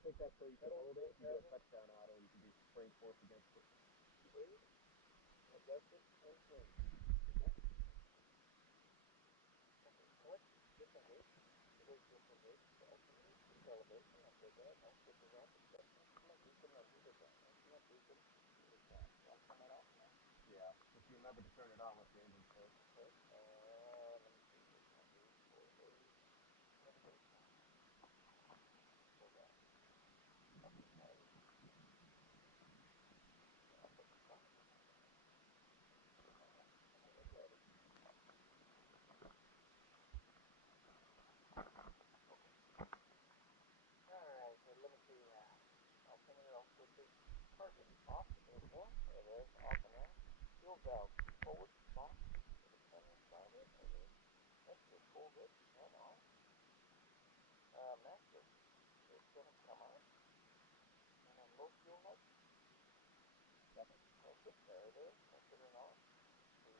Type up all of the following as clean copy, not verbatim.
think that's so you can hold it. If you do a touchdown auto, you can do spring force against it. Adjust it and swing. Click, disengage. Release, disengage. Elevation, I'll take that. I'll switch around to section. Deacon, I'll do the down. Deacon, I'll turn that off now. Yeah. If you remember to turn it on with the engine closed. Okay. Let me see what I'll do for a navigation. So that. Alright, so let me see. I'll turn it off with the target. Off. There's one. There it is. Off and on. Fuel valve. Forward. Off. Inside it. There it is. Extra full width. And on. Master. It's going to come on. And then low fuel light. Second. Okay. There it is. That's it on. The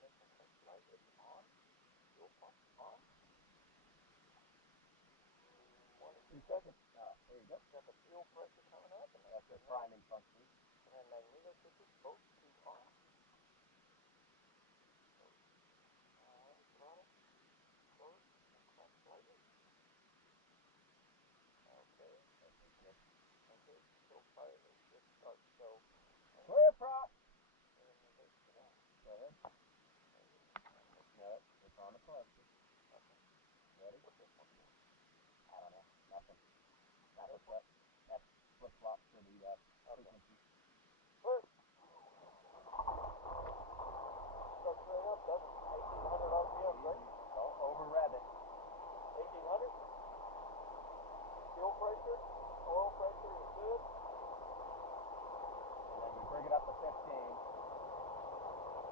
transmission light is on. Fuel pump on. 2 seconds. There you go. Got the fuel pressure coming up. And That's the priming function. And then magneto switches both to on. Throttle. Close. And crank slightly. Okay. Okay. So fire is just start. So. Clear prop. Go ahead. No, it's on the cluster. Okay. Ready? What's this one for? I don't know. Nothing. That's flip-flop for the frequency. First. Starts right up, doesn't it? 1800 RPM, right? Don't over-rev it. 1800. Fuel pressure, oil pressure is good. And then you bring it up to 15.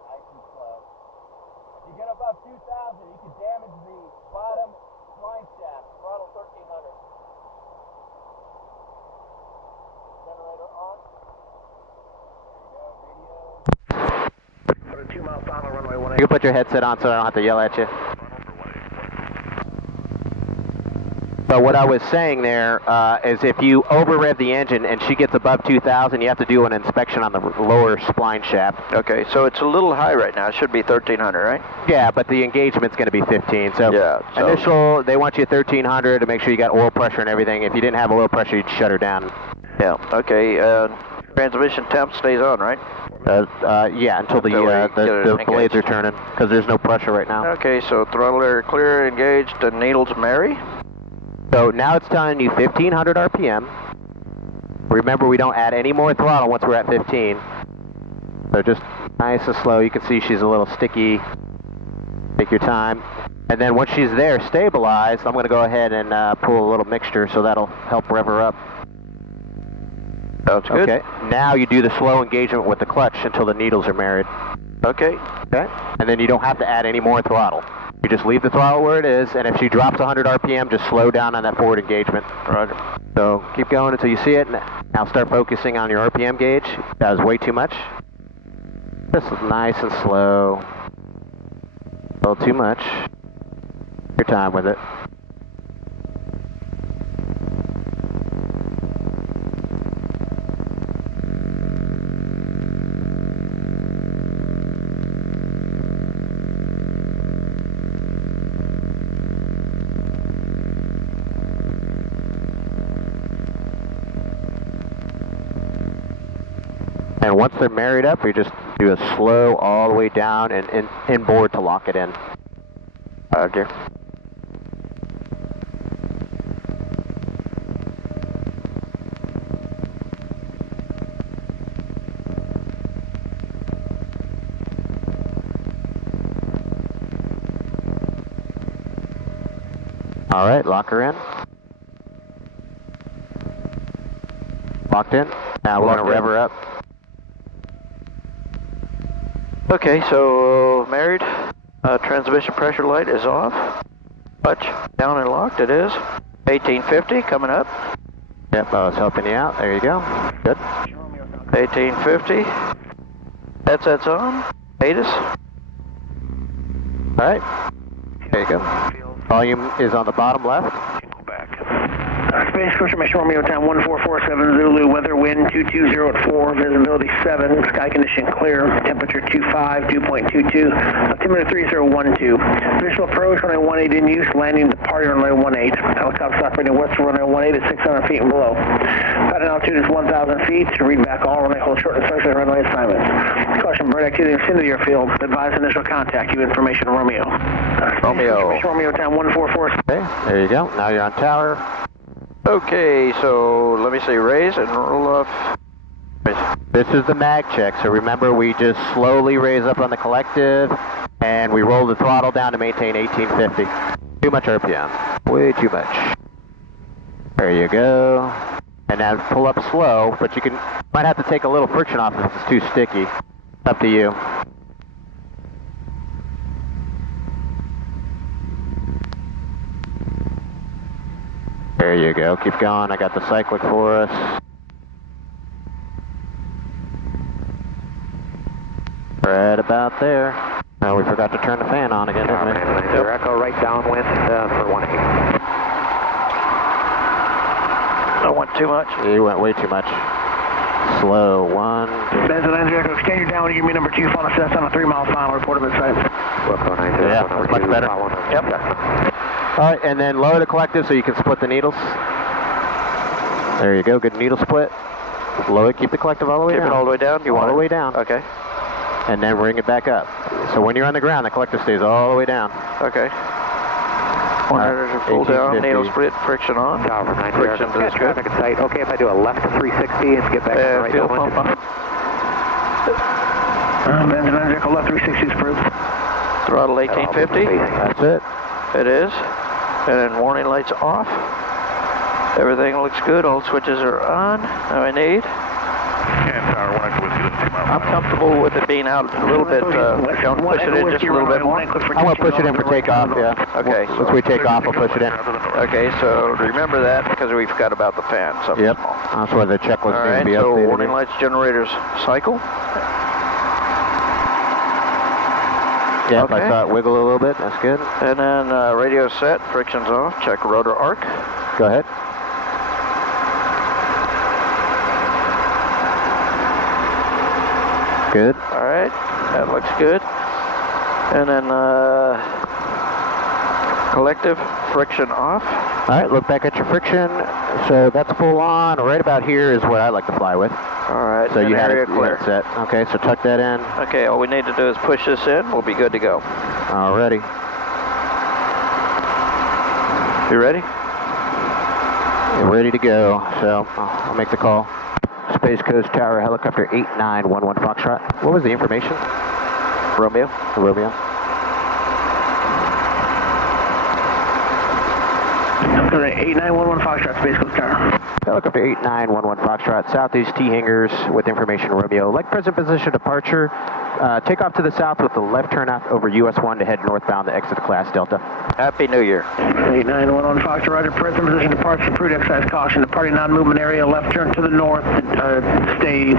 Nice and slow. If you get above 2,000, you can damage the bottom line shaft. Throttle 1300. Generator on. There you go, radio. 2 mile final runway 18. You can put your headset on so I don't have to yell at you. But what I was saying there is if you over-rev the engine and she gets above 2,000, you have to do an inspection on the lower spline shaft. Okay, so it's a little high right now. It should be 1300, right? Yeah, but the engagement's going to be 15. So, Yeah, so initial, they want you at 1300 to make sure you got oil pressure and everything. If you didn't have oil pressure, you'd shut her down. yeah, okay. Transmission temp stays on, right? Yeah, until the blades are turning, because there's no pressure right now. Okay, so throttle area clear, engaged, and needles marry. So now it's telling you 1500 RPM. Remember, we don't add any more throttle once we're at 15. So just nice and slow. You can see she's a little sticky. Take your time. And then once she's there, stabilized, I'm going to go ahead and pull a little mixture, so that'll help rev her up. Sounds good. Okay, now you do the slow engagement with the clutch until the needles are married. Okay. Okay, and then you don't have to add any more throttle. You just leave the throttle where it is, and if she drops 100 RPM, just slow down on that forward engagement. Roger. So keep going until you see it. Now start focusing on your RPM gauge. That was way too much. Just nice and slow. A little too much. Your time with it. And once they're married up, you just do a slow all the way down and inboard to lock it in. Roger. All right, lock her in. Locked in. Now we're going to rev her up. Okay, so married. Transmission pressure light is off. Clutch down and locked. It is. 1850 coming up. Yep, I was helping you out. There you go. Good. 1850. Headsets on. ATIS. All right. There you go. Volume is on the bottom left. Back. Space Coast Mission Romeo time 1447 Zulu, weather wind 220 at 4, visibility 7, sky condition clear, temperature 25, dew point 22, altimeter 3012. Visual approach runway 18 in use, landing departure runway 18. Helicopter operating west of runway 18 at 600 feet and below. Pattern altitude is 1,000 feet. To read back all runway hold short and associated runway assignments. Caution bird activity in the vicinity of your field. Advise initial contact. Give information Romeo. Romeo. Romeo time 1447. Okay, there you go. Now you're on tower. Okay, so let me say raise and roll off. This is the mag check, so remember we just slowly raise up on the collective and we roll the throttle down to maintain 1850. Too much RPM. Way too much. There you go. And now pull up slow, but you might have to take a little friction off if it's too sticky. Up to you. There you go. Keep going. I got the cyclic for us. Right about there. Oh, we forgot to turn the fan on again, didn't we? Yep. Echo right downwind for 18. I went too much. You went way too much. Slow, 1. Benson Echo, extend your downwind, give me number 2, final assess on a 3-mile final, report of insight. Yeah, that's much better. Yep. Alright, and then lower the collective so you can split the needles. There you go, good needle split. Lower, keep the collective all the way down. Keep it all the way down? You want all it? the way down. Okay. And then bring it back up. So when you're on the ground, the collective stays all the way down. Okay. 100 are full down, needle split, friction on. Tower 90. Friction is good. Traffic in sight. Okay, if I do a left to 360 and get back to the right fuel downwind. pump on. Benson Echo, left 360 is approved. Throttle 1850. That's it. It is. And then warning lights off. Everything looks good. All switches are on. Now I need. I'm comfortable with it being out a little bit. Don't push it in just a little bit more. I'm going to push it in for takeoff, yeah. Okay. Once we take off, we'll push it in. Okay, so remember that because we forgot about the fan. Yep. That's where the checklist All needs right, to be so updated. warning lights, generators, cycle. Yep, Okay. I saw it wiggle a little bit. That's good. And then radio set, friction's off. Check rotor arc. Go ahead. Good. All right, that looks good. And then collective, friction off. All right, look back at your friction. So that's full on. Right about here is what I like to fly with. All right, So you had area it clear. set. Okay, so tuck that in. Okay, all we need to do is push this in. We'll be good to go. Alrighty. You ready? You're ready to go. So I'll make the call. Space Coast Tower, helicopter 8911 Foxtrot. What was the information? Romeo. Romeo. Helicopter 8911 Foxtrot, Space Coast Tower. Helicopter 8911 Foxtrot, southeast T hangars with information Romeo. Like present position departure, take off to the south with the left turnout over US 1 to head northbound to exit class Delta. Happy New Year. 8911 Foxtrot, roger, present position departure, approved exercise caution, departing non-movement area, left turn to the north, stay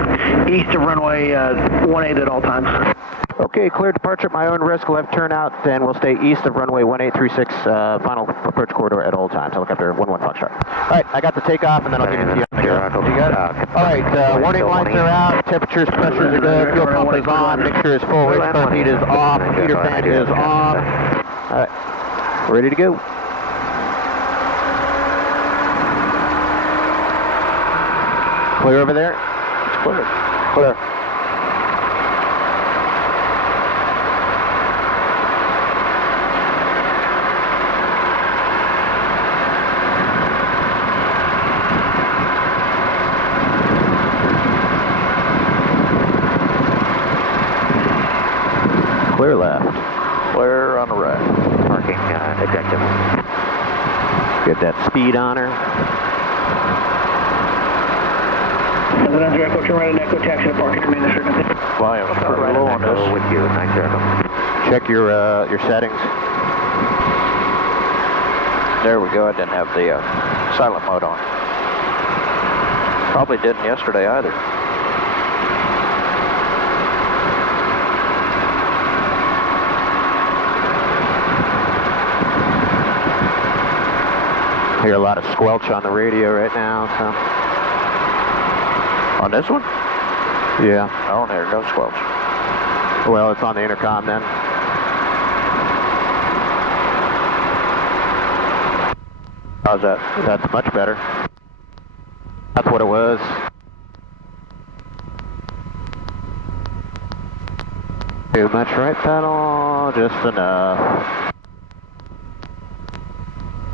east of runway 18 at all times. Okay, clear departure at my own risk, left turnout, then we'll stay east of runway 1836, final approach corridor at all times, helicopter 11 Foxtrot. Alright, I got the takeoff and then I'll give you the You got it? Alright, warning lights are out, temperatures, pressures are good, fuel pump is on, mixture is full, race car heat is off, heater fan is on. Alright, ready to go. Clear over there? It's clear. Clear. Clear left. Clear on the right. Parking ejective. Get that speed on her. President Echo, turn right and Echo, taxi to parking, remain the circumstance. Volume pretty low on this. With you, 90. Check your settings. There we go. I didn't have the silent mode on. Probably didn't yesterday either. I hear a lot of squelch on the radio right now, so. On this one? Yeah. I don't hear no squelch. Well, it's on the intercom then. How's that? That's much better. That's what it was. Too much right pedal, just enough.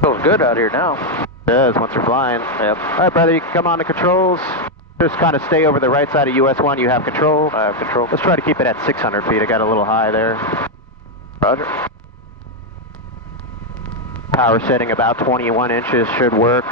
Feels good out here now. It does once you're flying. Yep. All right, brother, you can come on to controls. Just kind of stay over the right side of US1. You have control. I have control. Let's try to keep it at 600 feet. I got a little high there. Roger. Power setting about 21 inches should work.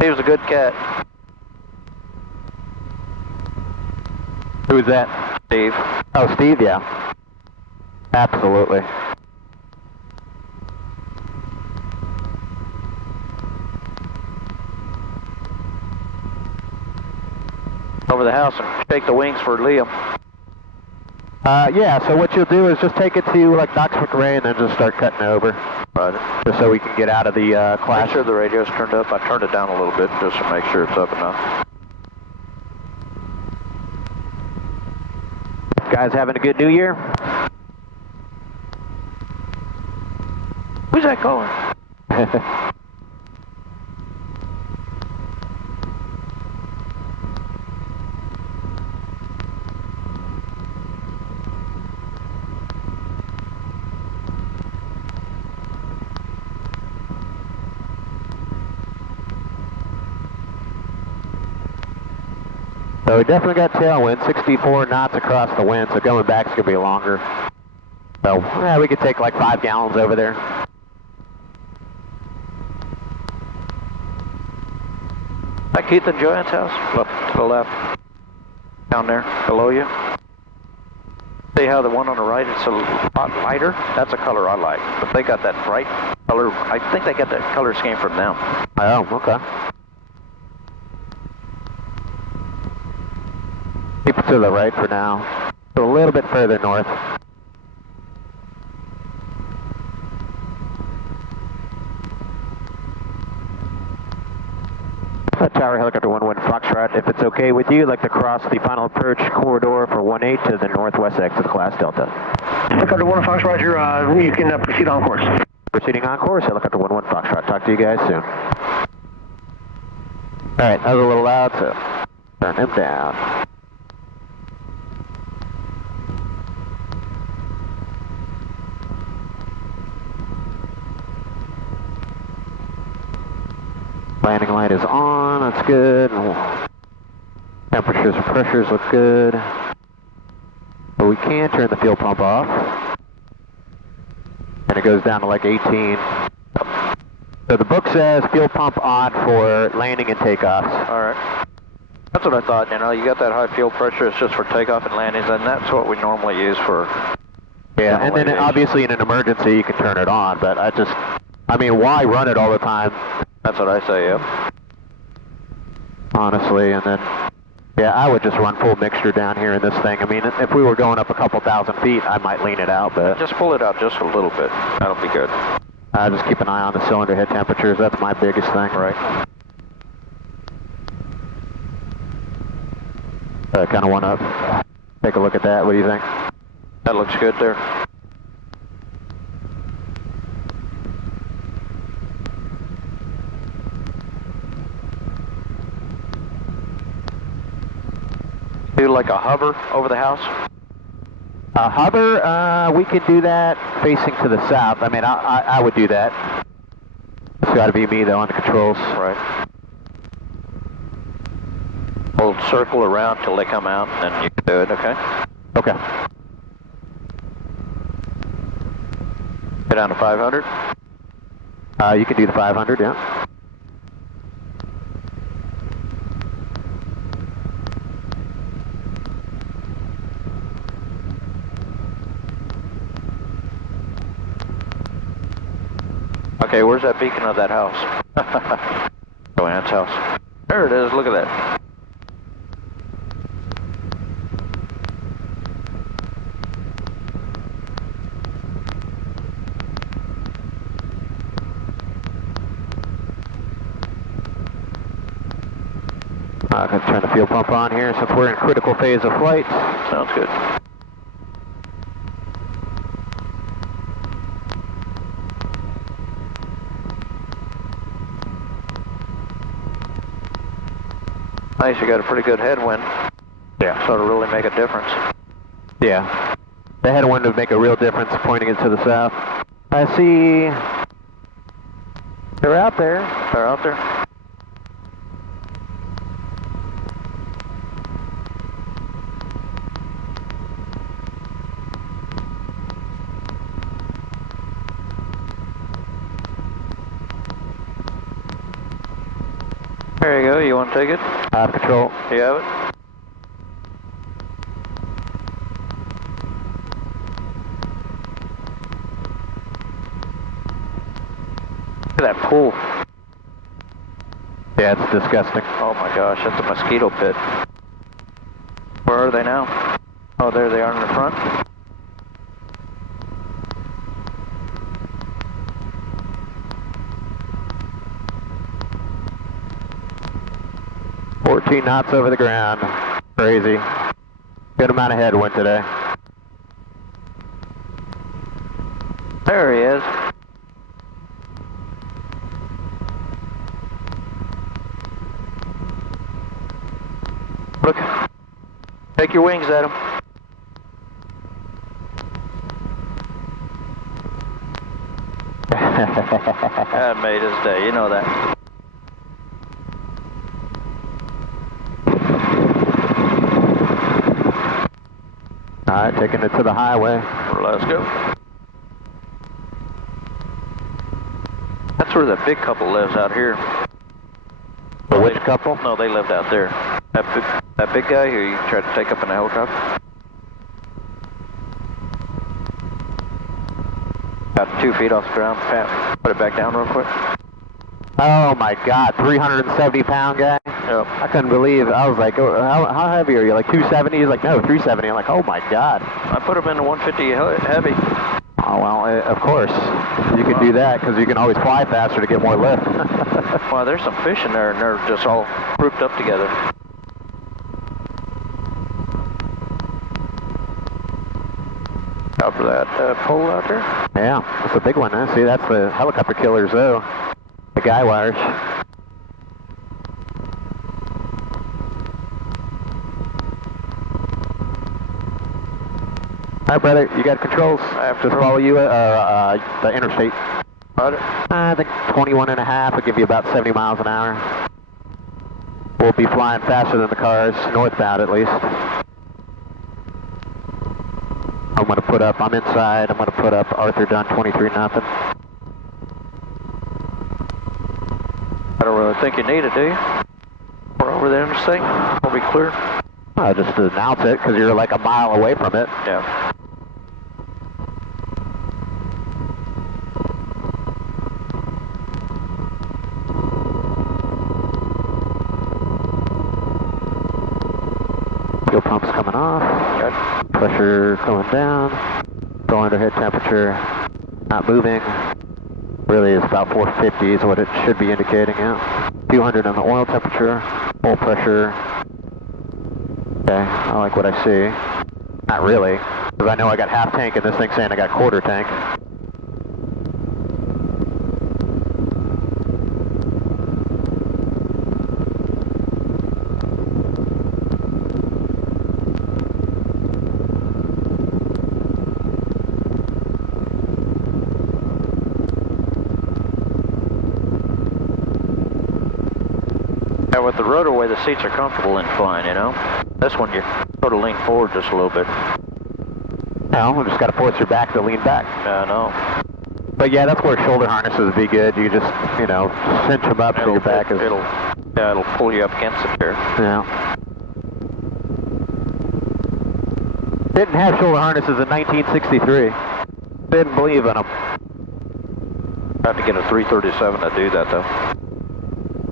He was a good cat. Who's that? Steve. Oh, Steve, yeah. Absolutely. Over the house and shake the wings for Liam. Yeah, so what you'll do is just take it to like Knox McRae and then just start cutting over. Roger. Just so we can get out of the class. Make sure the radio's turned up. I turned it down a little bit just to make sure it's up enough. Guys having a good New Year? Who's that calling? So we definitely got tailwind, 64 knots across the wind, so going back's going to be longer. So, yeah, we could take like 5 gallons over there. At Keith and Joanne's house, up to the left. Down there, below you. See how the one on the right is a lot lighter? That's a color I like. But they got that bright color. I think they got that color scheme from them. Oh, okay. Keep it to the right for now. So a little bit further north. Tower Helicopter 11 Foxtrot, if it's okay with you, I'd like to cross the final approach corridor for 18 to the northwest exit of Class Delta. Helicopter 11 Fox, Roger, you can proceed on course. Proceeding on course, Helicopter 11 Foxtrot. Talk to you guys soon. Alright, that was a little loud, so turn him down. Landing light is on, that's good. Temperatures and pressures look good. But we can turn the fuel pump off. And it goes down to like 18. So the book says fuel pump on for landing and takeoffs. Alright. That's what I thought, you know, you got that high fuel pressure, it's just for takeoff and landings, and that's what we normally use for... Yeah, and then obviously in an emergency you can turn it on, but I mean, why run it all the time? That's what I say, yep. Honestly, and then, yeah, I would just run full mixture down here in this thing. I mean, if we were going up a couple thousand feet, I might lean it out, but... Just pull it out just a little bit. That'll be good. Just keep an eye on the cylinder head temperatures. That's my biggest thing. Right. Kind of want to take a look at that. What do you think? That looks good there. Do like a hover over the house? A hover, we could do that facing to the south. I mean, I would do that. It's got to be me, though, on the controls. Right. We'll circle around till they come out, and then you can do it, okay? Okay. Get down to 500? You can do the 500, yeah. Okay, where's that beacon of that house? Joanne's house. There it is, look at that. I'm going to turn the fuel pump on here since we're in critical phase of flight. Sounds good. Nice, you got a pretty good headwind. Yeah. So it'll really make a difference. Yeah. The headwind would make a real difference pointing it to the south. I see. They're out there. They're out there. There you go, you want to take it? I have control. You have it? Look at that pool. Yeah, it's disgusting. Oh my gosh, that's a mosquito pit. Where are they now? Oh, there they are in the front. 14 knots over the ground. Crazy. Good amount of headwind today. There he is. Look. Take your wings at him. That made his day, you know that. Alright, taking it to the highway. Let's go. That's where the big couple lives out here. The which couple? No, they lived out there. That big guy who you tried to take up in a helicopter. About 2 feet off the ground. Pat, put it back down real quick. Oh my god, 370-pound guy? Yep. I couldn't believe it. I was like, oh, how heavy are you? Like 270? He's like, no, 370. I'm like, oh my god. I put him in the 150 heavy. Oh, well, of course. You can do that because you can always fly faster to get more lift. Well, there's some fish in there and they're just all grouped up together. Out for that pole out there? Yeah, that's a big one, huh? See, that's the helicopter killers, though. The guy wires. All right, brother, you got controls? I have to follow you, the interstate. Roger. I think 21 and a half will give you about 70 miles an hour. We'll be flying faster than the cars, northbound at least. I'm going to put up, I'm inside, I'm going to put up Arthur Dunn 23 nothing. I don't really think you need it, do you? We're over there in the thing. We'll be clear. Just announce it because you're like a mile away from it. Yeah. Fuel pump's coming off. Good. Pressure going down. Cylinder head temperature not moving. Really is about 450 is what it should be indicating, yeah. 200 on the oil temperature. Oil pressure. Okay, I like what I see. Not really, because I know I got half tank and this thing's saying I got quarter tank. Yeah, with the rotorway, the seats are comfortable in flying, you know? This one, you sort of lean forward just a little bit. No, we just got to force your back to lean back. Yeah, I know. But yeah, that's where shoulder harnesses would be good. You just, you know, cinch them up so your back is... It'll pull you up against the chair. Yeah. Didn't have shoulder harnesses in 1963. Didn't believe in them. Have to get a 337 to do that, though.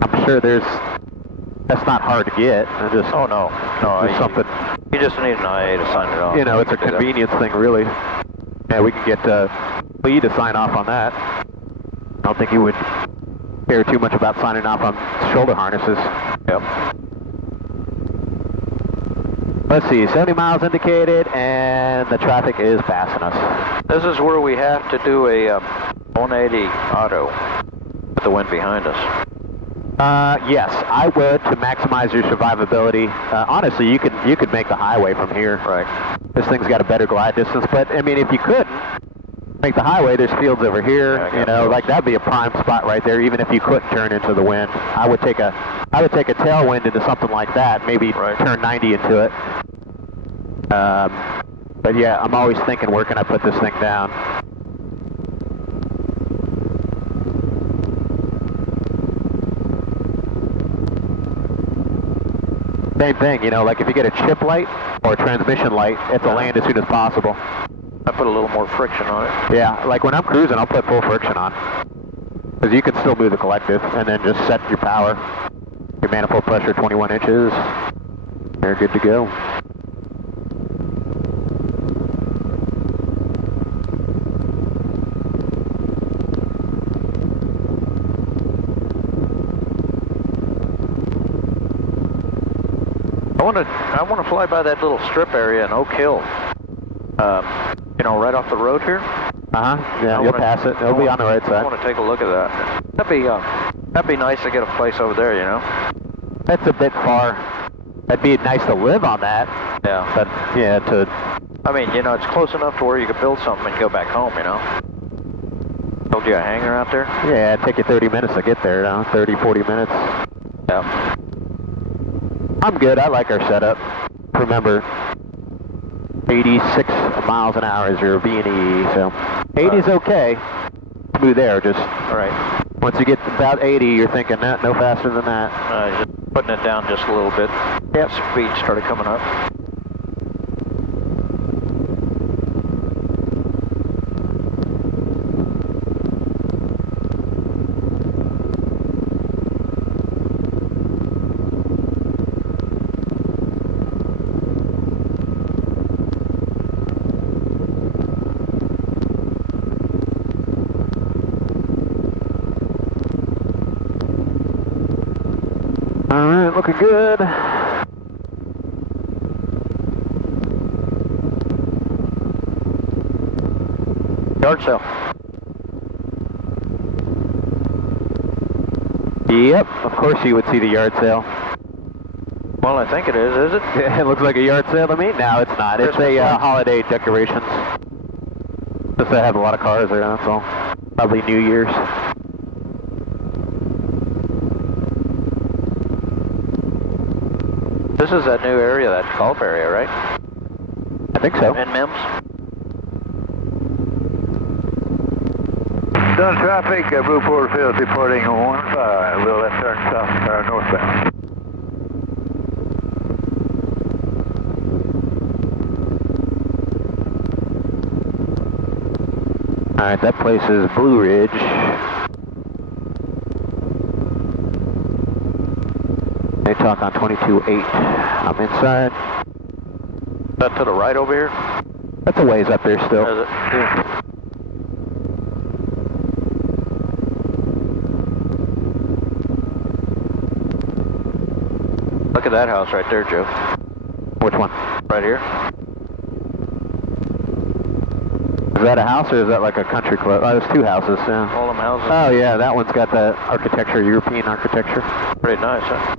I'm sure that's not hard to get. Just, oh, no. Just something. You just need an IA to sign it off. You know, it's a convenience thing, really. Yeah, we can get Lee to sign off on that. I don't think he would care too much about signing off on shoulder harnesses. Yep. Let's see, 70 miles indicated, and the traffic is passing us. This is where we have to do a 180 auto with the wind behind us. Yes, I would, to maximize your survivability. Honestly, you could make the highway from here. Right. This thing's got a better glide distance, but I mean, if you couldn't make the highway, there's fields over here. Yeah, you know, like that'd be a prime spot right there. Even if you couldn't turn into the wind, I would take a tailwind into something like that. Maybe turn 90 into it. But yeah, I'm always thinking, where can I put this thing down? Same thing, you know, like if you get a chip light or a transmission light, it's to land as soon as possible. I put a little more friction on it. Yeah, like when I'm cruising, I'll put full friction on. Because you can still move the collective, and then just set your power. Your manifold pressure 21 inches. They're good to go. I want to fly by that little strip area in Oak Hill. You know, right off the road here. Yeah, you'll pass it. It'll be on the right side. I want to take a look at that. That'd be nice to get a place over there, you know. That's a bit far. That'd be nice to live on that. Yeah. But yeah, I mean, you know, it's close enough to where you could build something and go back home, you know. Told you a hangar out there? Yeah, it'd take you 30 minutes to get there, 30, 40 minutes. Yeah. I'm good. I like our setup. Remember, 86 miles an hour is your V&E, so 80 is okay. Smooth air, just. All right. Once you get about 80, you're thinking, no faster than that. Just putting it down just a little bit. Yep. Speed started coming up. Alright, looking good. Yard sale. Yep, of course you would see the yard sale. Well, I think it is it? Yeah, it looks like a yard sale to me. No, it's not. It's a holiday decorations. Just they have a lot of cars there, that's all. Probably New Year's. This is that new area, that Gulf area, right? I think so. And Mims? Done traffic, Blueport Field reporting 15. We'll left turn south, northbound. Alright, that place is Blue Ridge. They talk on 22.8. I'm inside. Is that to the right over here? That's a ways up there still. Is it? Yeah. Look at that house right there, Joe. Which one? Right here. Is that a house or is that like a country club? Oh, there's two houses, yeah. All them houses. Oh yeah, that one's got the architecture, European architecture. Pretty nice, huh?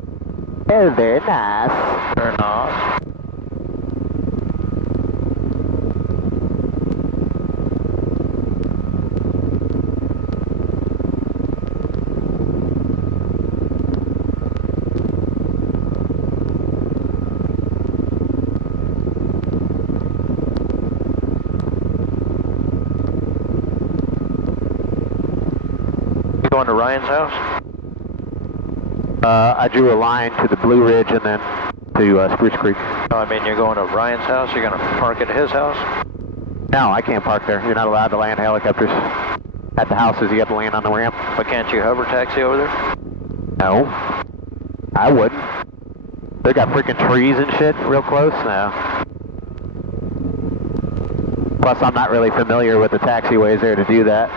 Oh, very nice. Very nice. You going to Ryan's house? I drew a line to the Blue Ridge and then to Spruce Creek. No, I mean you're going to Ryan's house? You're going to park at his house? No, I can't park there. You're not allowed to land helicopters. At the houses, you have to land on the ramp. But can't you hover taxi over there? No. I wouldn't. They got freaking trees and shit real close now. Plus, I'm not really familiar with the taxiways there to do that.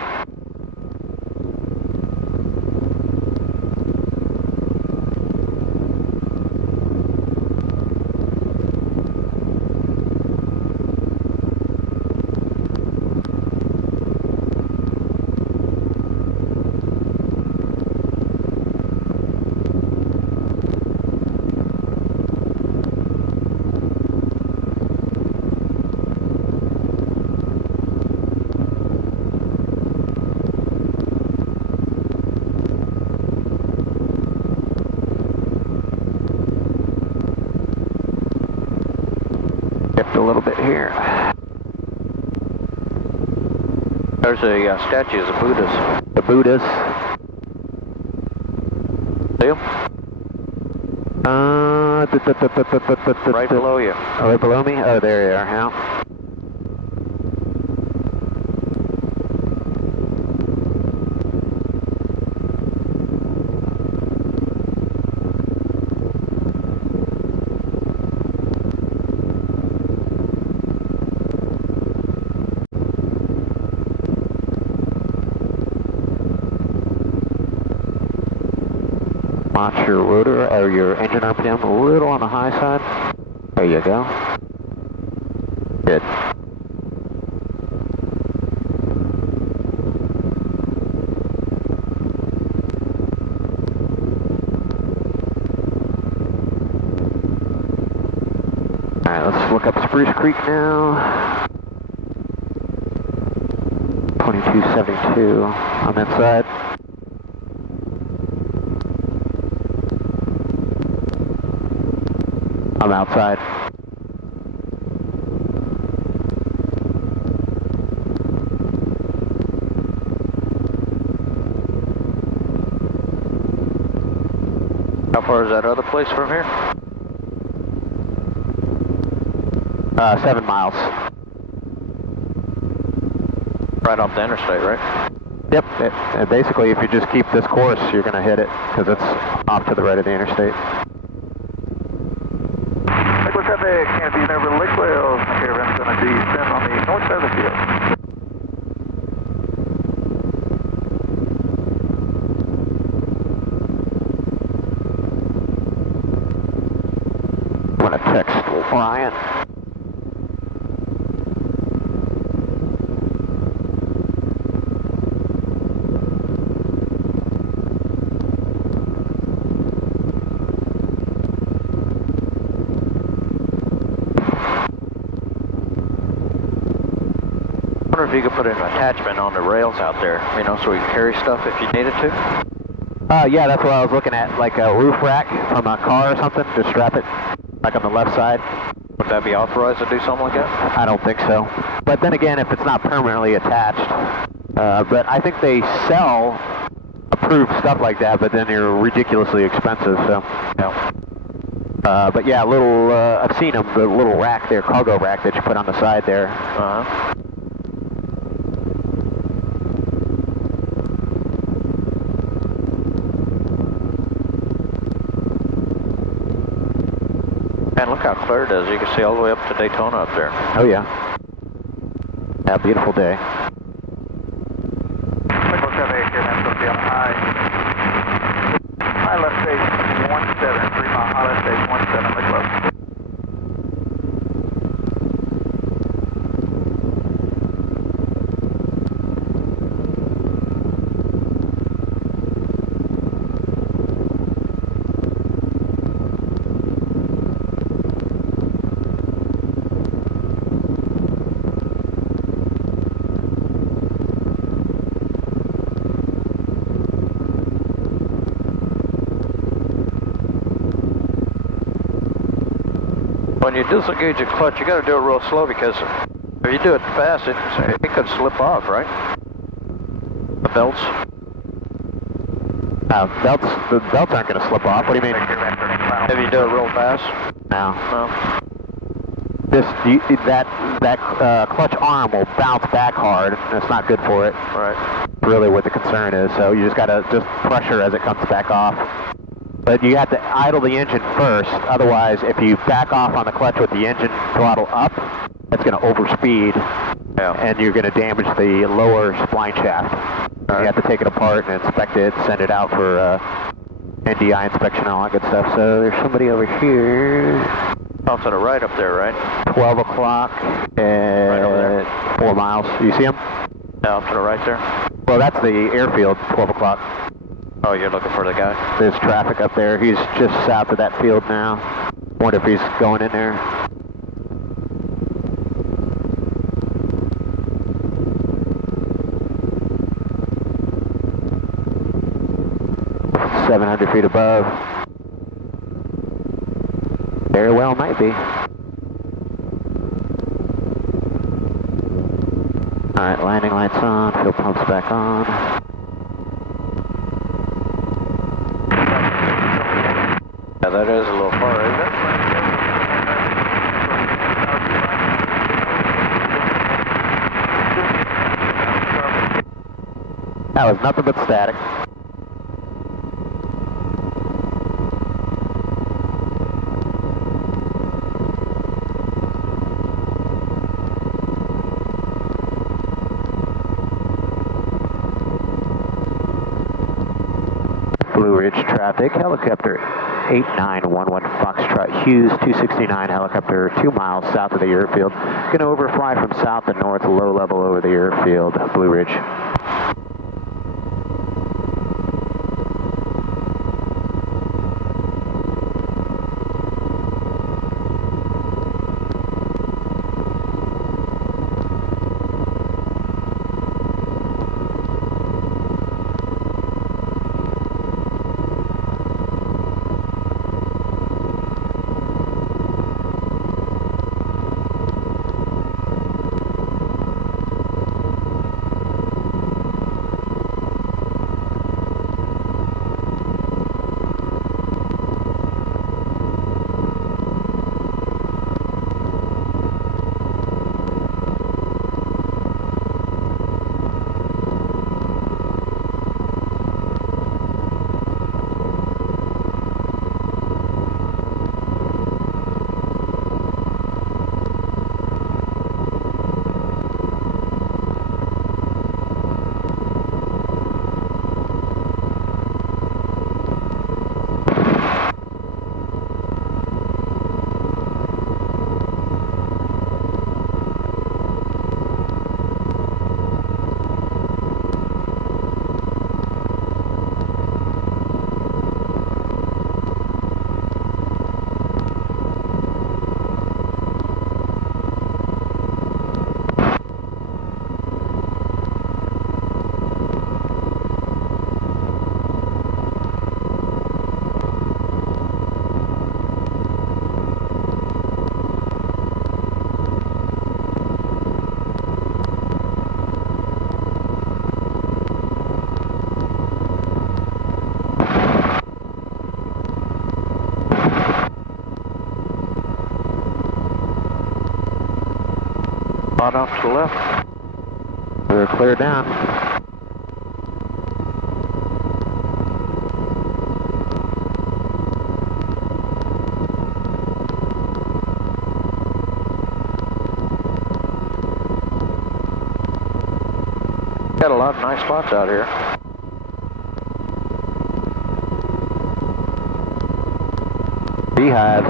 A little bit here. There's a statue of the Buddhas. The Buddhas. See 'em? Right below you. Oh, right below me? Oh, there you are, yeah. Watch your rotor or your engine RPM a little on the high side. There you go. Good. Alright, let's look up Spruce Creek now. 2272 on that side. I'm outside. How far is that other place from here? 7 miles. Right off the interstate, right? Yep. Basically, if you just keep this course, you're going to hit it because it's off to the right of the interstate. Liquid 7, canopy over Liquid, caravan's going to descend on the north side of the field. I'm going to text Ryan. I wonder if you could put an attachment on the rails out there, you know, so we can carry stuff if you needed to. Yeah, that's what I was looking at, like a roof rack from a car or something. Just strap it like on the left side. Would that be authorized to do something like that? I don't think so. But then again, if it's not permanently attached, but I think they sell approved stuff like that, but then they're ridiculously expensive, so. Yeah. But yeah, little, I've seen them, the little rack there, cargo rack that you put on the side there. Uh-huh. Man, look how clear it is. You can see all the way up to Daytona up there. Oh yeah. Yeah, beautiful day. Liquid 7, caravan's going to be on high. High left stage 17, 3 mile high left stage 17, Liquid. When you disengage a clutch, you got to do it real slow because if you do it fast, it could slip off, right? The belts. The belts aren't going to slip off. What do you mean? If you do it real fast. No. No. Caravan turning final. No. that clutch arm will bounce back hard, and it's not good for it. Right. Really what the concern is, so you just gotta just pressure as it comes back off. But you have to idle the engine first, otherwise if you back off on the clutch with the engine throttle up, it's gonna overspeed, and you're gonna damage the lower spline shaft. You have to take it apart and inspect it, send it out for NDI inspection and all that good stuff. So there's somebody over here. Off to the right up there, right? 12 o'clock at 4 miles. You see him? Yeah, off to the right there. Well, that's the airfield, 12 o'clock. Oh, you're looking for the guy? There's traffic up there. He's just south of that field now. Wonder if he's going in there. $700 feet above. Very well might be. Alright, landing lights on, fuel pumps back on. Yeah, that is a little far, isn't it? That was nothing but static. Blue Ridge traffic, helicopter 8911 Foxtrot Hughes 269 helicopter 2 miles south of the airfield. Going to overfly from south to north, low level over the airfield, Blue Ridge. Spot off to the left. We're clear down. Got a lot of nice spots out here. Beehives.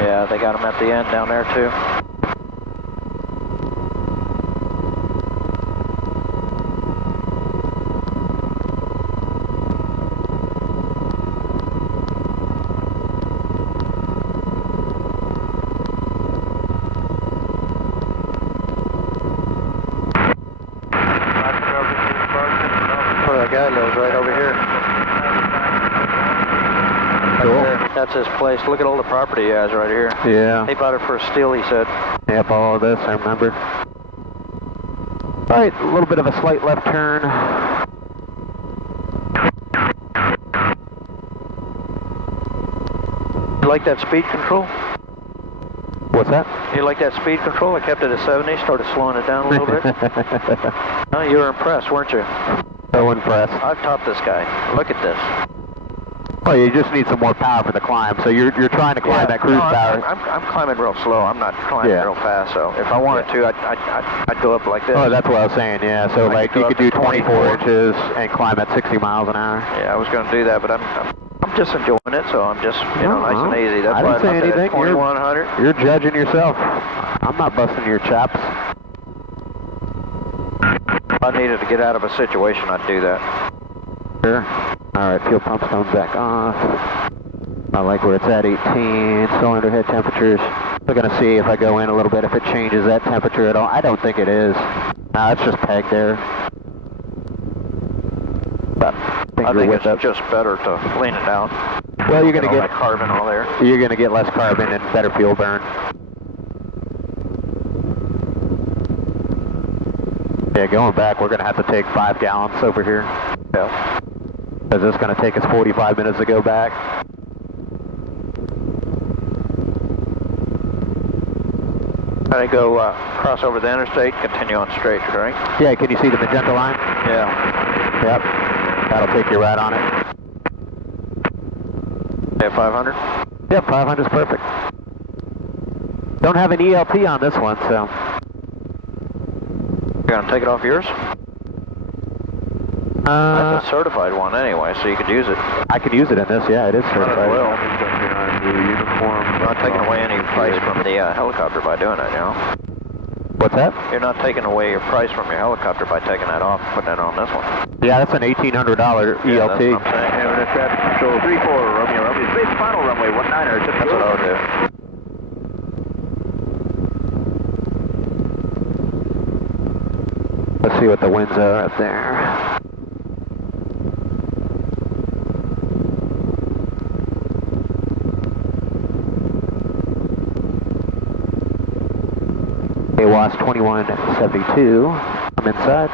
Yeah, they got them at the end down there too. That guy lives right over here. Cool. Right, that's his place. Look at all the property he has right here. Yeah. He bought it for a steal, he said. Yep, all of this, I remember. Alright, a little bit of a slight left turn. You like that speed control? What's that? You like that speed control? I kept it at 70, started slowing it down a little bit. Oh, you were impressed, weren't you? So impressed. I've taught this guy. Look at this. Well, you just need some more power for the climb. So you're trying to climb that cruise power. I'm climbing real slow. I'm not climbing real fast. So if I wanted to, I'd go up like this. Oh, that's what I was saying. Yeah. So like you could do 24 inches and climb at 60 miles an hour. Yeah, I was going to do that, but I'm just enjoying it. So I'm just nice and easy. That's I why didn't say anything. 2100. You're judging yourself. I'm not busting your chops. If I needed to get out of a situation, I'd do that. Sure. All right, fuel pump stone's back off. I like where it's at, 18. Cylinder head temperatures. We're going to see if I go in a little bit, if it changes that temperature at all. I don't think it is. No, it's just pegged there. But I think it's just better to lean it down. Well, you're going to get that carbon all there. You're going to get less carbon and better fuel burn. Yeah, going back, we're going to have to take 5 gallons over here. Yeah. Because it's going to take us 45 minutes to go back. I go cross over the interstate, continue on straight, right? Yeah, can you see the magenta line? Yeah. Yep. That'll take you right on it. Yeah, 500? Yep, 500 is perfect. Don't have an ELT on this one, so. You're going to take it off yours? That's a certified one anyway, so you could use it. I can use it in this, yeah, it is certified. Well, you're not taking away any price from the helicopter by doing it, you know? What's that? You're not taking away your price from your helicopter by taking that off and putting it on this one. Yeah, that's an $1,800 ELT. Yeah, that's what I'm saying. Having a traffic control 34, Romeo, space final runway 19er. That's what I would do. Let's see what the winds are up there. AWAS 2172. I'm inside.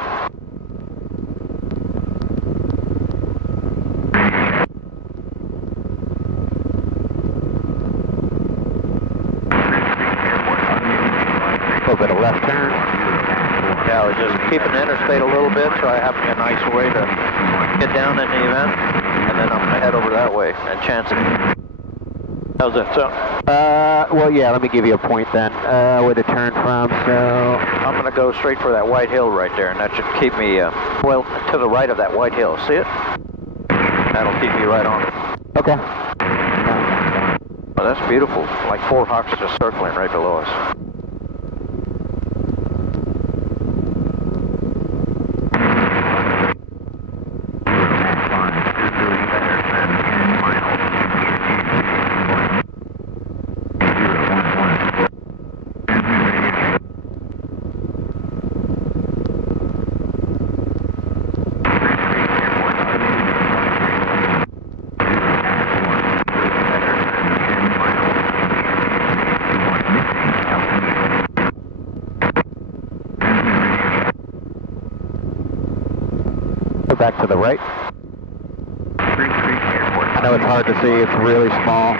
A little bit of left turn. Yeah, I was just keeping the interstate a little bit, so I have me a nice way to get down in the event, and then I'm going to head over that way and chance it. How's that sound? Well, yeah, let me give you a point then, where to turn from, so. I'm going to go straight for that white hill right there, and that should keep me, well, to the right of that white hill. See it? That'll keep me right on it. Okay. Well, that's beautiful. Like 4 Hawks just circling right below us. Back to the right. I know it's hard to see, it's really small.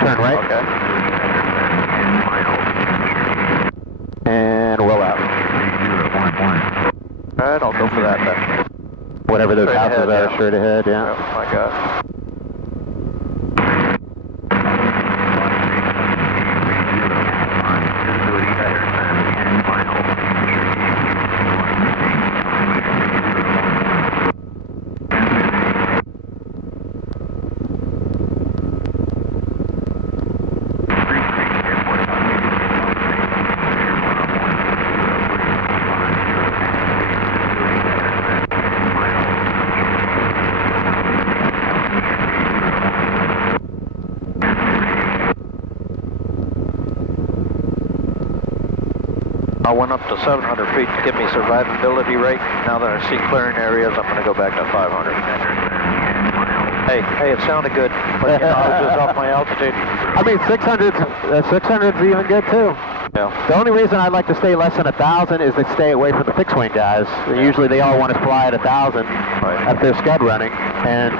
Turn right. Okay. And roll out. Alright, I'll go for that then. Whatever those Straight houses ahead, are, straight ahead, yeah. Yep, I got it. I went up to 700 feet to give me survivability rate. Now that I see clearing areas, I'm going to go back to 500. Hey, it sounded good, but you know, I was just off my altitude. I mean, 600's even good too. Yeah. The only reason I like to stay less than 1,000 is to stay away from the fixed wing guys. Yeah. Usually they all want to fly at 1,000 Right. if they're scud running. And,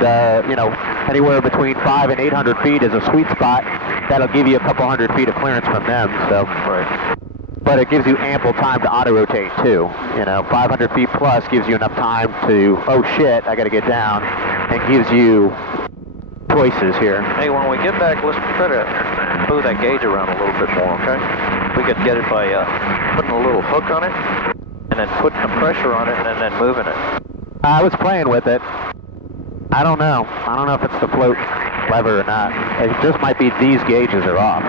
you know, anywhere between 500 and 800 feet is a sweet spot. That'll give you a couple hundred feet of clearance from them, so. Right. But it gives you ample time to auto-rotate, too. You know, 500 feet plus gives you enough time to, oh shit, I gotta get down, and gives you choices here. Hey, when we get back, let's try to move that gauge around a little bit more, okay? We could get it by putting a little hook on it, and then putting some pressure on it, and then moving it. I was playing with it. I don't know. I don't know if it's the float lever or not. It just might be these gauges are off.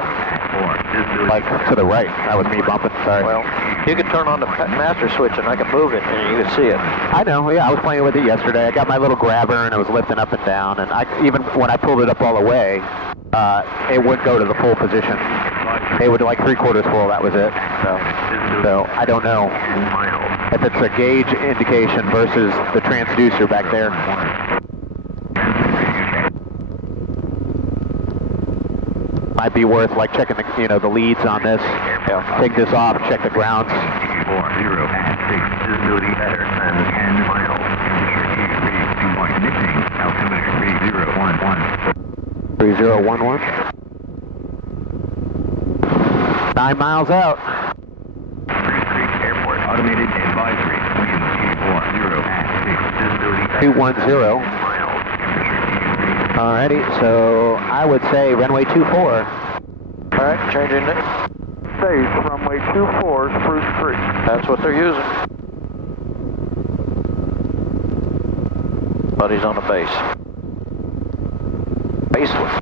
Like to the right. That was me bumping, sorry. Well, you could turn on the master switch and I could move it and you could see it. I know, yeah, I was playing with it yesterday. I got my little grabber and it was lifting up and down, and even when I pulled it up all the way, it would go to the full position. It would like 3/4 full, that was it. So I don't know if it's a gauge indication versus the transducer back there. Might be worth like checking the, you know, the leads on this. Yeah. Take this off, check the grounds. 40 at 6, visibility better than 10 miles. Temperature 2 point missing, altimeter 3011. 3011. 9 miles out. Spruce Creek Airport automated advisory. Wind 240 at 6, visibility better 210. 10 miles. Temperature Alrighty, so I would say runway 24. All right, changing it. Safe, runway 24, Spruce Creek. That's what they're using. Buddy's on the base. Baseless.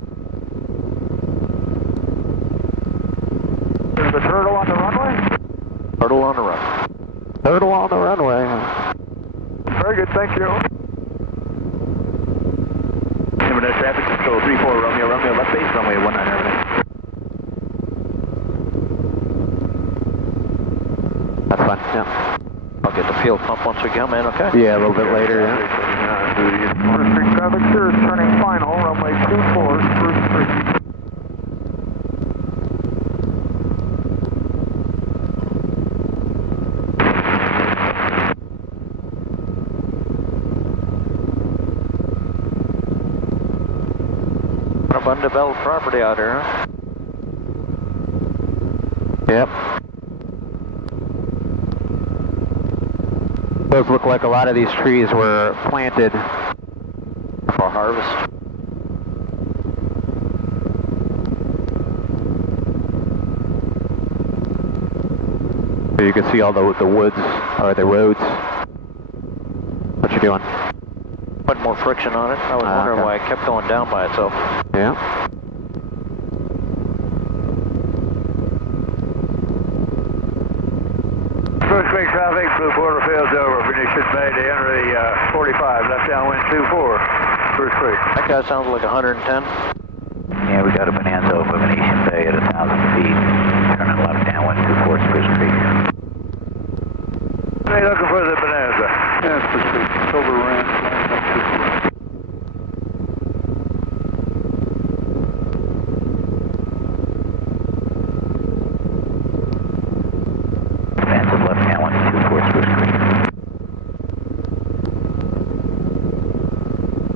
Is the turtle on the runway? Turtle on the run. Turtle on the runway. Very good, thank you. Number traffic control 34 Romeo, left base, runway 19 everything. That's fine, yeah. I'll get the fuel pump once we come in, okay? Yeah, a little bit later, yeah. Spruce Creek traffic, sure is turning final, runway 24, Spruce Creek. Undeveloped property out here, huh? Yep. Those look like a lot of these trees were planted For harvest. so you can see all the woods or the roads. What you doing? Put more friction on it. I was wondering okay. why it kept going down by itself. Yeah. Spruce Creek traffic, Blue Border Field's over. Ignition made to enter the 45, left downwind 24, Spruce Creek. That guy sounds like 110. Yeah, we got a Bonanza over Venetian Bay at 1,000 feet. Turning left downwind 24 Spruce Creek. Hey, looking for the Bonanza. Yeah, Spruce Creek, Silver Ranch. Bonanza left downwind 24 Spruce Creek.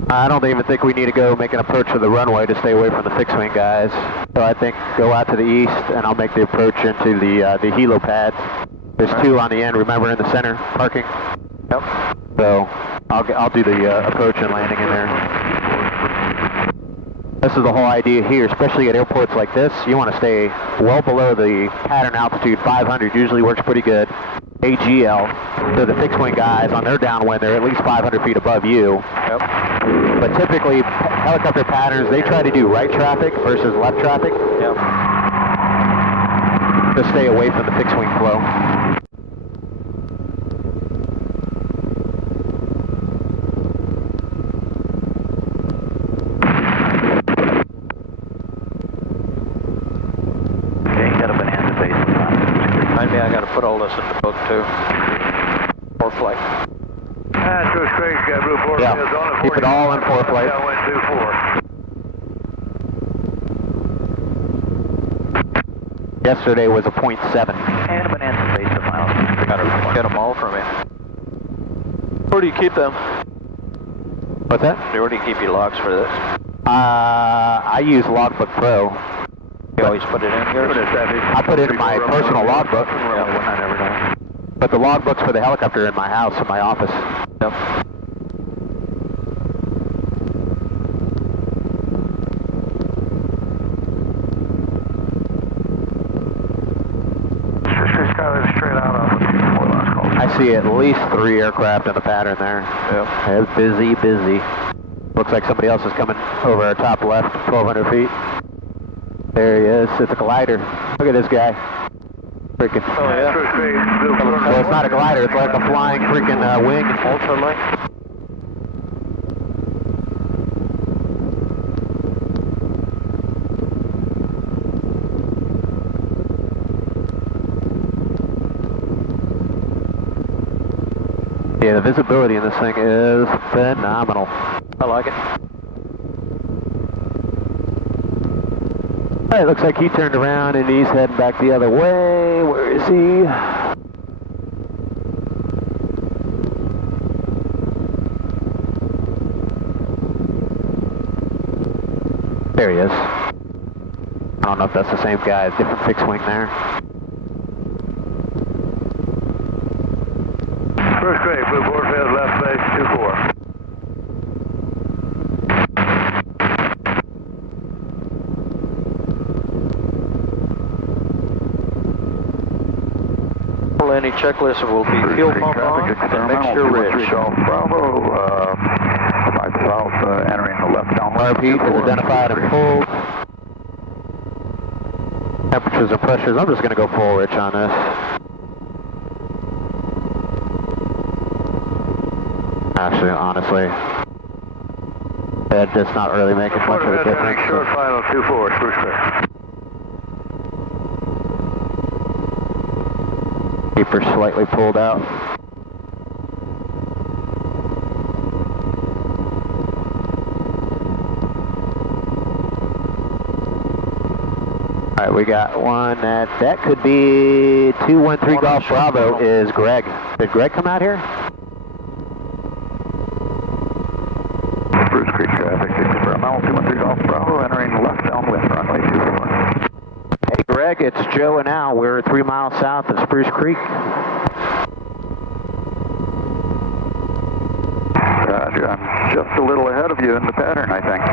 I don't even think we need to go make an approach to the runway to stay away from the fixed wing guys. So I think go out to the east and I'll make the approach into the helo pads. There's two on the end, remember, in the center, parking. Yep. So I'll do the approach and landing in there. This is the whole idea here, especially at airports like this. You want to stay well below the pattern altitude. 500 usually works pretty good. AGL, so the fixed wing guys on their downwind, they're at least 500 feet above you. Yep. But typically, helicopter patterns, they try to do right traffic versus left traffic Yep. to stay away from the fixed wing flow. Okay, got a Bonanza base in front. Maybe I got to put all this in the book too. Or flight. Spruce Creek, Blue Border Yeah, Field's on the keep it all in 4 flight. Downwind 24. Yesterday was a 0.7. And a Bonanza base of miles. Got to get them all from you. Where do you keep them? What's that? Where do you keep your logs for this? I use Logbook Pro. You always put it in here? I put it in my personal logbook. But the logbooks for the helicopter are in my house, in my office. Yep. Straight out off of 4 last call. I see at least 3 aircraft in the pattern there. Yep. It's busy, busy. Looks like somebody else is coming over our top left, 1,200 feet. There he is. It's a glider. Look at this guy. Freaking. Oh, yeah. Well, it's not a glider. It's like a flying freaking wing. Ultralight. Yeah, the visibility in this thing is phenomenal. I like it. All right, looks like he turned around and he's heading back the other way. Where is he? There he is. I don't know if that's the same guy, a different fixed wing there. Spruce Creek, blue board field, left base, 2-4. Landing checklist will be fuel pump on and mixture rich. Golf Bravo, 5 south, entering the left downwind. RP is identified and full. Temperatures and pressures, I'm just going to go full rich on this. Actually, honestly, it's just not really making much of a difference. Short final, 2-4, Spruce Creek. Keeper slightly pulled out. All right, we got one that could be 213 Golf Bravo is Greg. Did Greg come out here? Spruce Creek traffic, experimental 213 Golf Bravo, entering left downwind, runway 24. Hey Greg, it's Joe and Al. We're 3 miles south of Spruce Creek. Roger, I'm just a little ahead of you in the pattern, I think.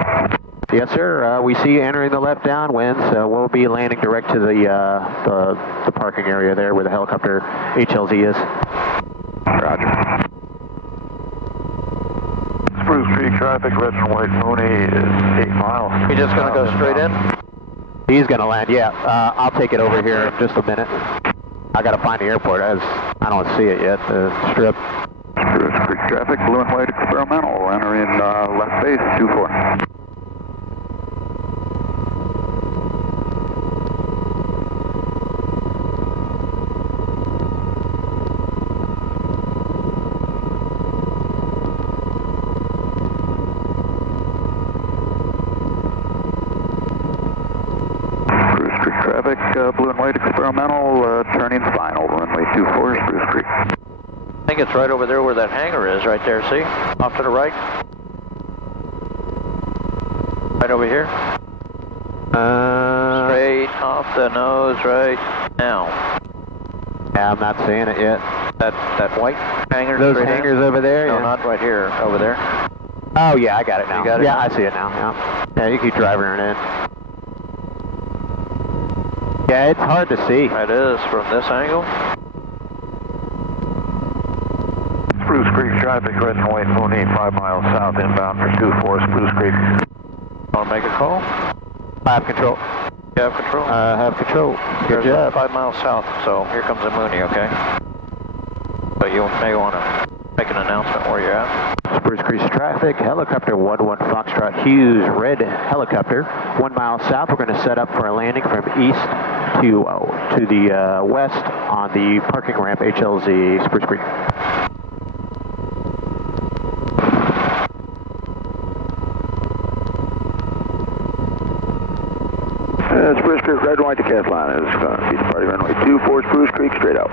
Yes, sir. We see you entering the left downwind, so we'll be landing direct to the parking area there where the helicopter HLZ is. Roger. Spruce Creek traffic, red and white Mooney is 8 miles. You just going to go straight in? He's going to land, yeah. I'll take it over here in just a minute. I got to find the airport. I don't see it yet, the strip. Spruce Creek traffic, blue and white experimental, entering left base, 2-4. Blue and white experimental, turning final, runway 24, Spruce Creek. I think it's right over there where that hangar is, right there, see? Off to the right. Right over here. Straight off the nose right now. Yeah, I'm not seeing it yet. That white hangar. Those hangars over there? No, yeah. not right here, over there. Oh yeah, I got it now. You got it? Yeah, I see it now, yeah. Yeah, you keep driving it in. Yeah, it's hard to see. It is from this angle. Spruce Creek traffic, red and white Mooney, 5 miles south, inbound for 2-4, Spruce Creek. Want to make a call? I have control. You have control? Have control. Good There's job. 5 miles south, so here comes the Mooney, okay? But you may want to make an announcement where you're at. Spruce Creek traffic, helicopter 11 Foxtrot Hughes, red helicopter, 1 mile south. We're going to set up for a landing from east to the west on the parking ramp HLZ Spruce Creek. Spruce Creek, red and white to Caroline is going to be departing runway 24, Spruce Creek, straight out.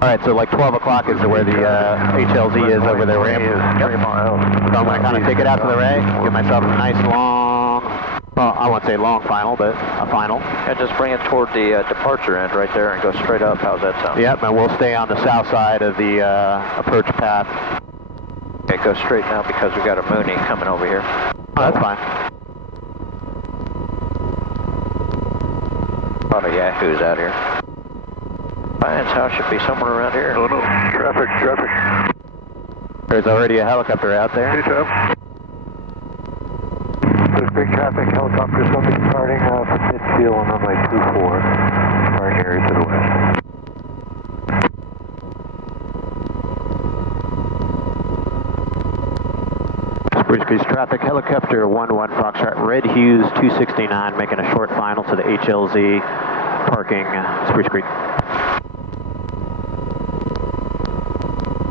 Alright, so like 12 o'clock is where the HLZ is over there, right? Yep. 3 miles. So I'm going to kind of take it out to the ray, give myself a nice long, well, I won't say long final, but a final. And just bring it toward the departure end right there and go straight up. How's that sound? Yep, and we'll stay on the south side of the approach path. Okay, go straight now because we got a Mooney coming over here. Oh, that's fine. A lot of Yahoos out here. Ryan's house should be somewhere around here. Oh no, traffic. There's already a helicopter out there. Hey, Tom. Spruce Creek traffic, helicopter somebody departing from midfield on runway 24, departing area to the west. Spruce Creek traffic, helicopter 11 Foxtrot, Red Hughes 269, making a short final to the HLZ, parking Spruce Creek.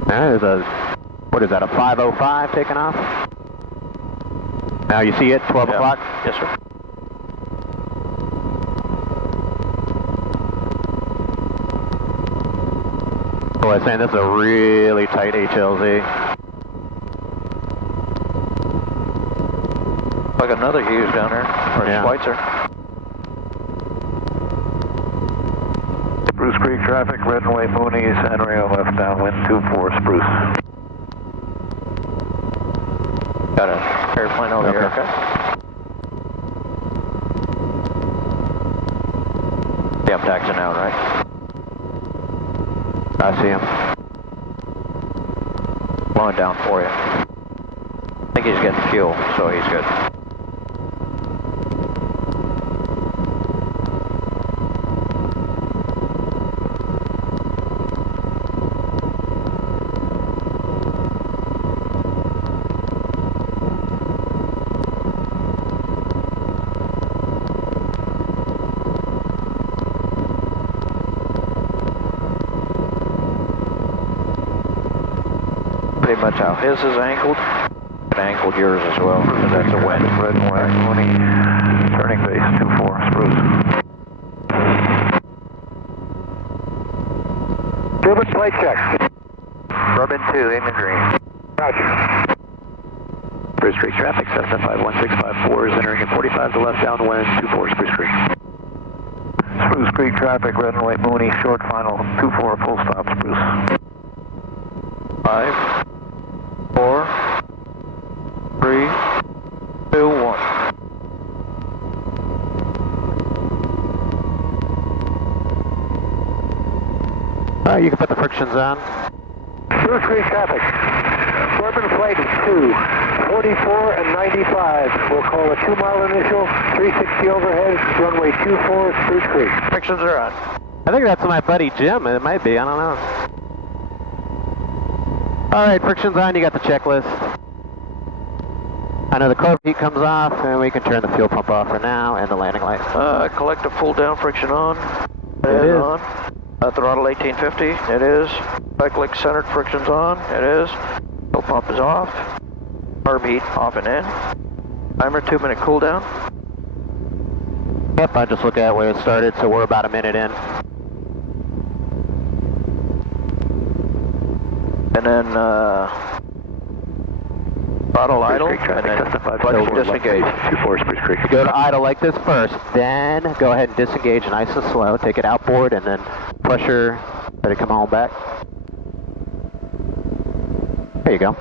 There's a, what is that, a 505 taking off? Now you see it, 12 o'clock? Yes, sir. So I was saying this is a really tight HLZ. Like another Hughes down there, or Yeah. Schweitzer. Spruce Creek traffic, red and white Moonies, entering on left downwind 24 Spruce. Got an airplane over here, okay? Yeah, I'm taxiing out, right? I see him. Blowing down for you. I think he's getting fuel, so he's good. Pretty much how his is angled. It angled yours as well, because that's a wind. Red and white Mooney, turning base 24 Spruce. Cuban plate check. Rubin 2, aiming green. Roger. Spruce Creek traffic, Cessna 51654 is entering at 45 to left downwind 24 Spruce Creek. Spruce Creek traffic, red and white Mooney, short final 24 full stop Spruce. 5, 4, 3, 2, 1. You can put the frictions on. Spruce Creek traffic. Corbin flight is 2, 44 and 95. We'll call a 2-mile initial, 360 overhead, runway 24, Spruce Creek. Frictions are on. I think that's my buddy Jim. It might be. I don't know. All right, friction's on. You got the checklist. I know the carb heat comes off, and we can turn the fuel pump off for now, and the landing light. Collective pull down, friction on. It is. On. Throttle 1850. It is. Cyclic centered friction's on. It is. Fuel pump is off. Carb heat off and in. Timer 2-minute cool down. Yep, I just look at where it started, so we're about a minute in. And then throttle idle, and then clutch disengage. 24 Spruce Creek. Go to idle like this first, then go ahead and disengage nice and slow. Take it outboard, and then pressure. Let it come on back. There you go.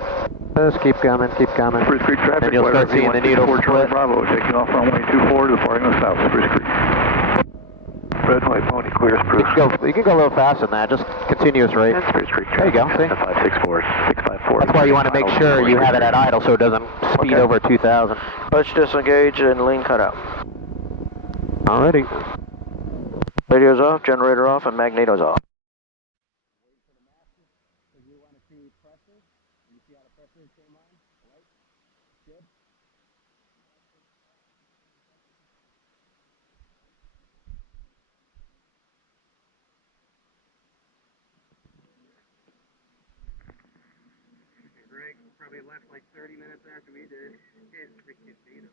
Just keep coming, keep coming. Spruce Creek traffic, And you'll start seeing the needle split. Bravo, taking off runway 24, departing the south, Spruce Creek. Red and white Pony, clear Spruce. You can go a little faster than that, just continuous rate. And Spruce Creek There you go, traffic, see? 564, 654. That's why you want to make sure you have it at idle so it doesn't speed Okay. over 2,000. Clutch disengage and lean cut out. Alrighty. Radio's off, generator off, and magneto's off. Greg probably left like 30 minutes after we did. His freaking beat him.